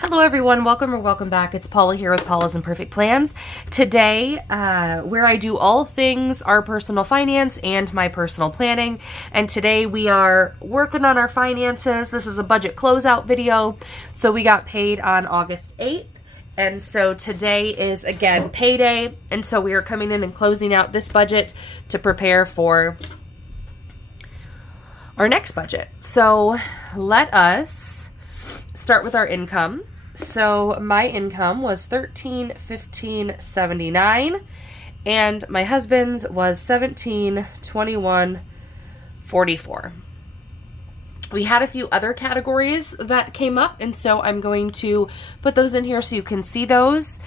Hello everyone, welcome or welcome back. It's Paula here with Paula's Imperfect Plans. Today, where I do all things our personal finance and my personal planning. And today we are working on our finances. This is a budget closeout video. So we got paid on August 8th. And so today is again payday. And so we are coming in and closing out this budget to prepare for our next budget. So let us start with our income. So my income was $13.15.79 and my husband's was $17.21.44. We had a few other categories that came up, and so I'm going to put those in here so you can see those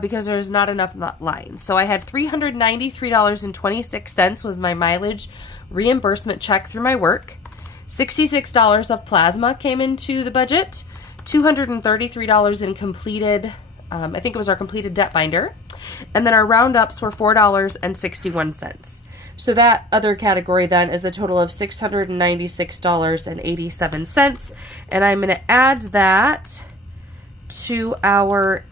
because there's not enough lines. So I had $393.26 was my mileage reimbursement check through my work. $66 of plasma came into the budget. $233 in completed, I think it was our completed debt binder. And then our roundups were $4.61. So that other category then is a total of $696.87. And I'm going to add that to our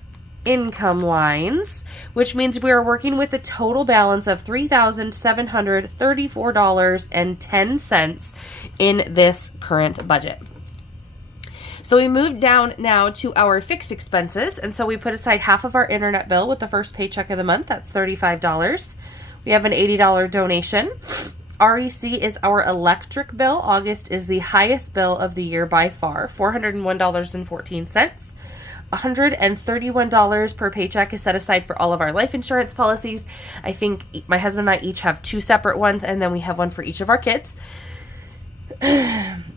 income lines, which means we are working with a total balance of $3,734.10 in this current budget. So we moved down now to our fixed expenses, and so we put aside half of our internet bill with the first paycheck of the month. That's $35. We have an $80 donation. REC is our electric bill. August is the highest bill of the year by far, $401.14. $131 per paycheck is set aside for all of our life insurance policies. I think my husband and I each have two separate ones, and then we have one for each of our kids.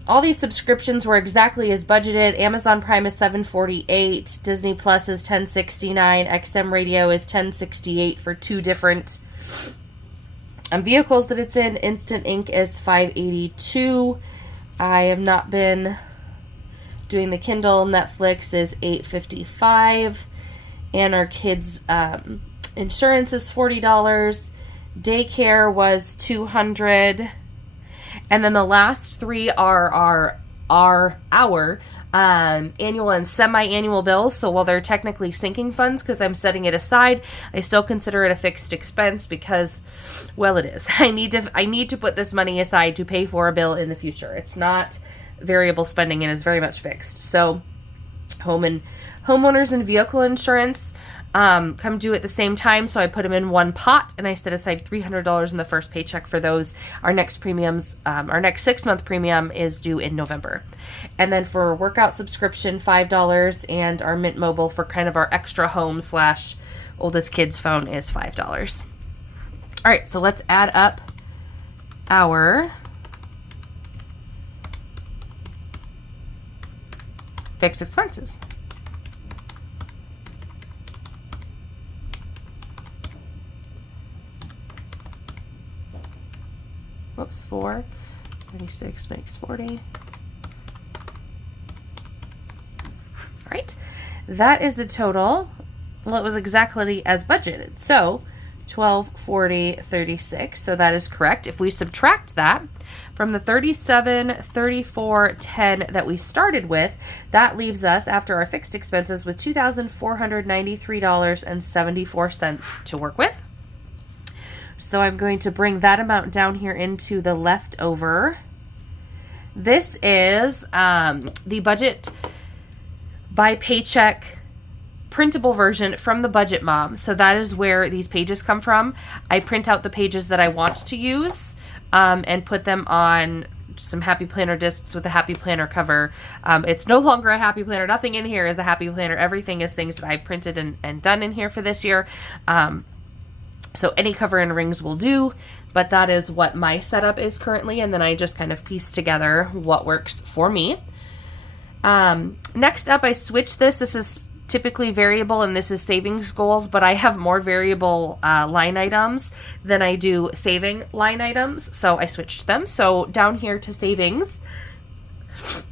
All these subscriptions were exactly as budgeted. Amazon Prime is $748, Disney Plus is $1069, XM Radio is $1068 for two different vehicles that it's in. Instant Ink is $582. I have not been doing the Kindle. Netflix is $855, and our kids' insurance is $40. Daycare was $200. And then the last three are our annual and semi-annual bills. So while they're technically sinking funds because I'm setting it aside, I still consider it a fixed expense because, well, it is. I need to put this money aside to pay for a bill in the future. It's not variable spending and is very much fixed. So homeowners and vehicle insurance come due at the same time, so I put them in one pot, and I set aside $300 in the first paycheck for those. Our next premiums, our next 6-month premium is due in November. And then for workout subscription, $5, and our Mint Mobile for kind of our extra home / oldest kid's phone is $5. All right, so let's add up our fixed expenses. Whoops, 4. 36 makes 40. All right. That is the total. Well, it was exactly as budgeted. So, $1240.36. So that is correct. If we subtract that from the $3734.10 that we started with, that leaves us, after our fixed expenses, with $2,493.74 to work with. So I'm going to bring that amount down here into the leftover. This is the budget by paycheck printable version from the Budget Mom. So that is where these pages come from. I print out the pages that I want to use and put them on some Happy Planner discs with a Happy Planner cover. It's no longer a Happy Planner. Nothing in here is a Happy Planner. Everything is things that I printed and done in here for this year. So any cover and rings will do, but that is what my setup is currently, and then I just kind of piece together what works for me. Next up, I switched this. This is typically variable, and this is savings goals, but I have more variable line items than I do saving line items, so I switched them. So down here to savings,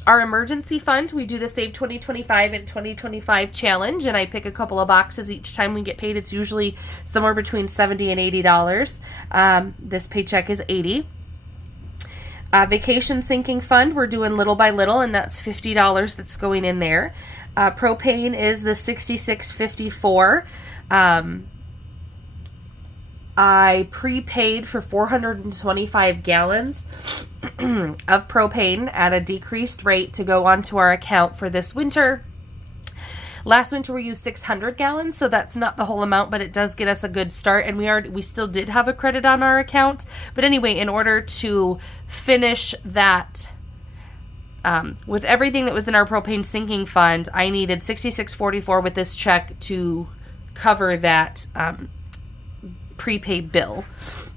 our emergency fund, we do the Save 2025 and 2025 challenge, and I pick a couple of boxes each time we get paid. It's usually somewhere between $70 and $80. This paycheck is $80. Vacation sinking fund, we're doing little by little, and that's $50 that's going in there. Propane is the $66.54. I prepaid for 425 gallons of propane at a decreased rate to go onto our account for this winter. Last winter we used 600 gallons, so that's not the whole amount, but it does get us a good start, and we still did have a credit on our account. But anyway, in order to finish that, with everything that was in our propane sinking fund, I needed $66.44 with this check to cover that prepaid bill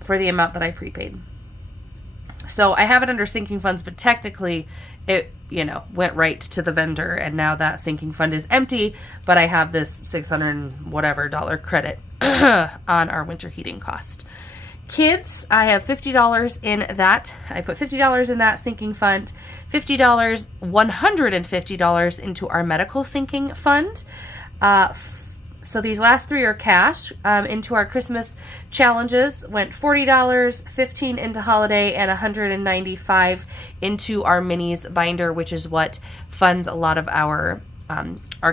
for the amount that I prepaid. So I have it under sinking funds, but technically it, went right to the vendor, and now that sinking fund is empty, but I have this $600 whatever credit on our winter heating cost. Kids, I have $50 in that. I put $50 in that sinking fund, $150 into our medical sinking fund. So these last three are cash. Into our Christmas challenges went $40, $15 into holiday, and $195 into our minis binder, which is what funds a lot of our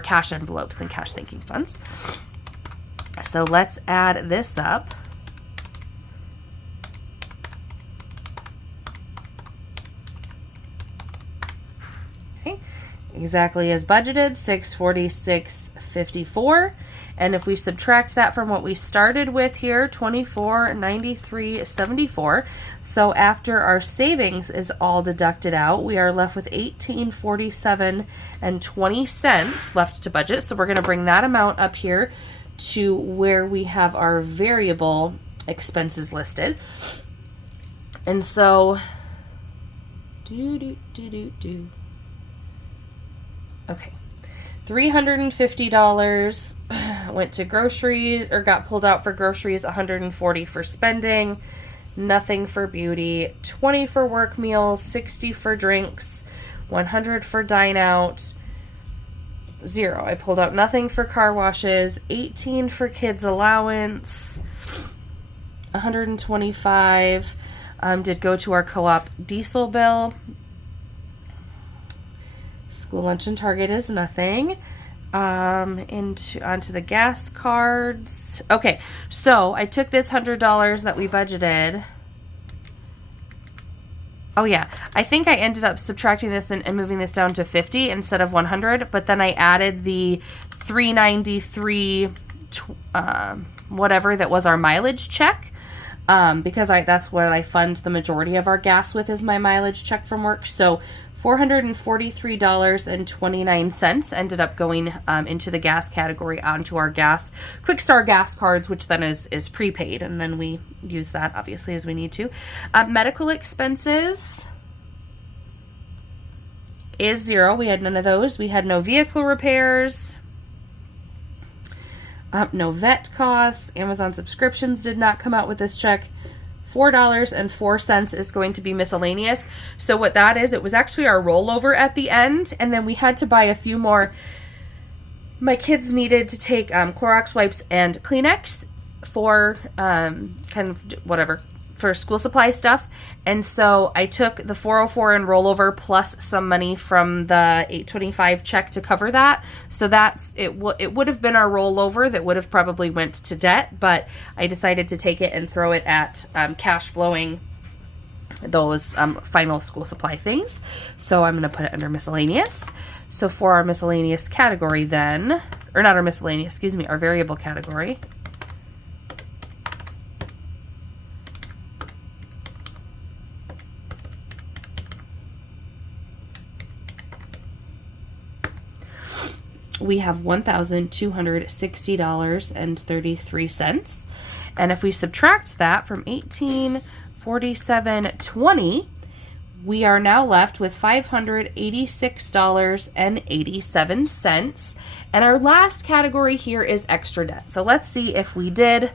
cash envelopes and cash sinking funds. So let's add this up. Okay, exactly as budgeted, $646.54. And if we subtract that from what we started with here, $24.93.74. So after our savings is all deducted out, we are left with $18.47.20 left to budget. So we're going to bring that amount up here to where we have our variable expenses listed. And so, okay. $350 went to groceries, or got pulled out for groceries, $140 for spending, nothing for beauty, $20 for work meals, $60 for drinks, $100 for dine out, $0. I pulled out nothing for car washes, $18 for kids allowance, $125 did go to our co-op diesel bill. School lunch and Target is nothing. Onto the gas cards. Okay, so I took this $100 that we budgeted. Oh yeah, I think I ended up subtracting this and moving this down to 50 instead of 100, but then I added the 393 whatever that was our mileage check. Because that's what I fund the majority of our gas with, is my mileage check from work. So $443.29 ended up going into the gas category onto our Quick Start gas cards, which then is prepaid, and then we use that obviously as we need to. Medical expenses is $0. We had none of those. We had no vehicle repairs, no vet costs. Amazon subscriptions did not come out with this check. $4.04 is going to be miscellaneous. So what that is, it was actually our rollover at the end, and then we had to buy a few more. My kids needed to take Clorox wipes and Kleenex for for school supply stuff, and so I took the 404 in rollover plus some money from the 825 check to cover that. So that's it. It would have been our rollover that would have probably went to debt, but I decided to take it and throw it at cash flowing those final school supply things. So I'm going to put it under miscellaneous. So for our miscellaneous category then, or not our miscellaneous, excuse me, our variable category, we have $1,260.33. And if we subtract that from $1847.20, we are now left with $586.87. And our last category here is extra debt. So let's see if we did.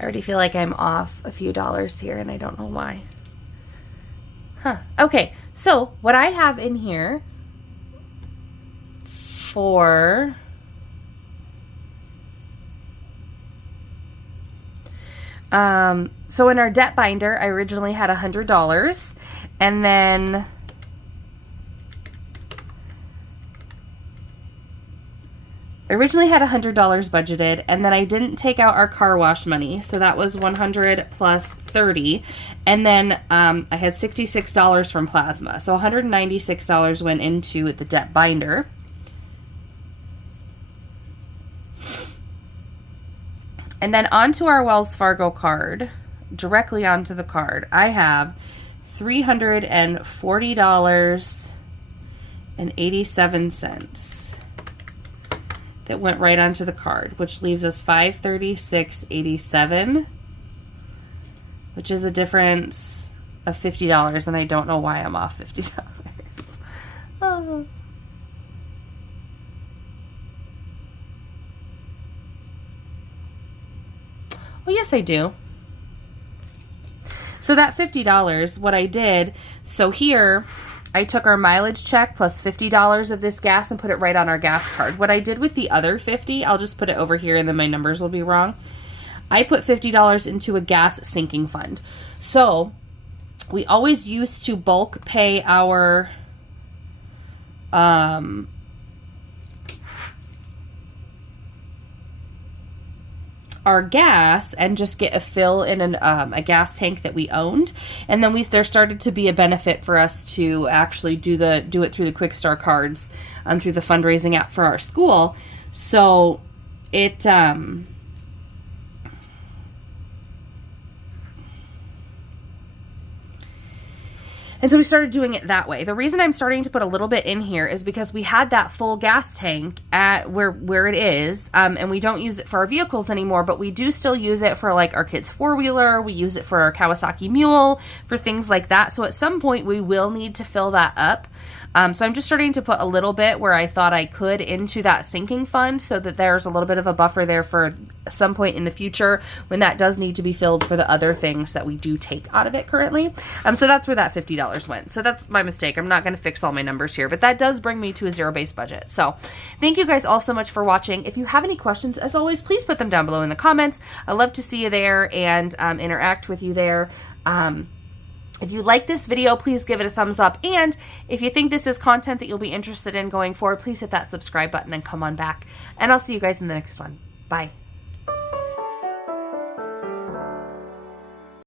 I already feel like I'm off a few dollars here, and I don't know why. Okay, so what I have in here for so in our debt binder, I originally had $100, and then I originally had $100 budgeted, and then I didn't take out our car wash money, so that was $100 plus $30, and then I had $66 from plasma, so $196 went into the debt binder. And then onto our Wells Fargo card, directly onto the card, I have $340.87 that went right onto the card, which leaves us $536.87, which is a difference of $50, and I don't know why I'm off $50. Oh. Well, yes, I do. So that $50, what I did, so here I took our mileage check plus $50 of this gas and put it right on our gas card. What I did with the other $50, I'll just put it over here and then my numbers will be wrong. I put $50 into a gas sinking fund. So we always used to bulk pay our gas and just get a fill in a gas tank that we owned, and then there started to be a benefit for us to actually do it through the Quick Star cards through the fundraising app for our school. So it and so we started doing it that way. The reason I'm starting to put a little bit in here is because we had that full gas tank at where it is, and we don't use it for our vehicles anymore, but we do still use it for like our kids' four-wheeler. We use it for our Kawasaki Mule, for things like that. So at some point we will need to fill that up. So I'm just starting to put a little bit where I thought I could into that sinking fund so that there's a little bit of a buffer there for some point in the future when that does need to be filled for the other things that we do take out of it currently. So that's where that $50 went. So that's my mistake. I'm not going to fix all my numbers here, but that does bring me to a zero-based budget. So thank you guys all so much for watching. If you have any questions, as always, please put them down below in the comments. I love to see you there and interact with you there. If you like this video, please give it a thumbs up. And if you think this is content that you'll be interested in going forward, please hit that subscribe button and come on back. And I'll see you guys in the next one. Bye.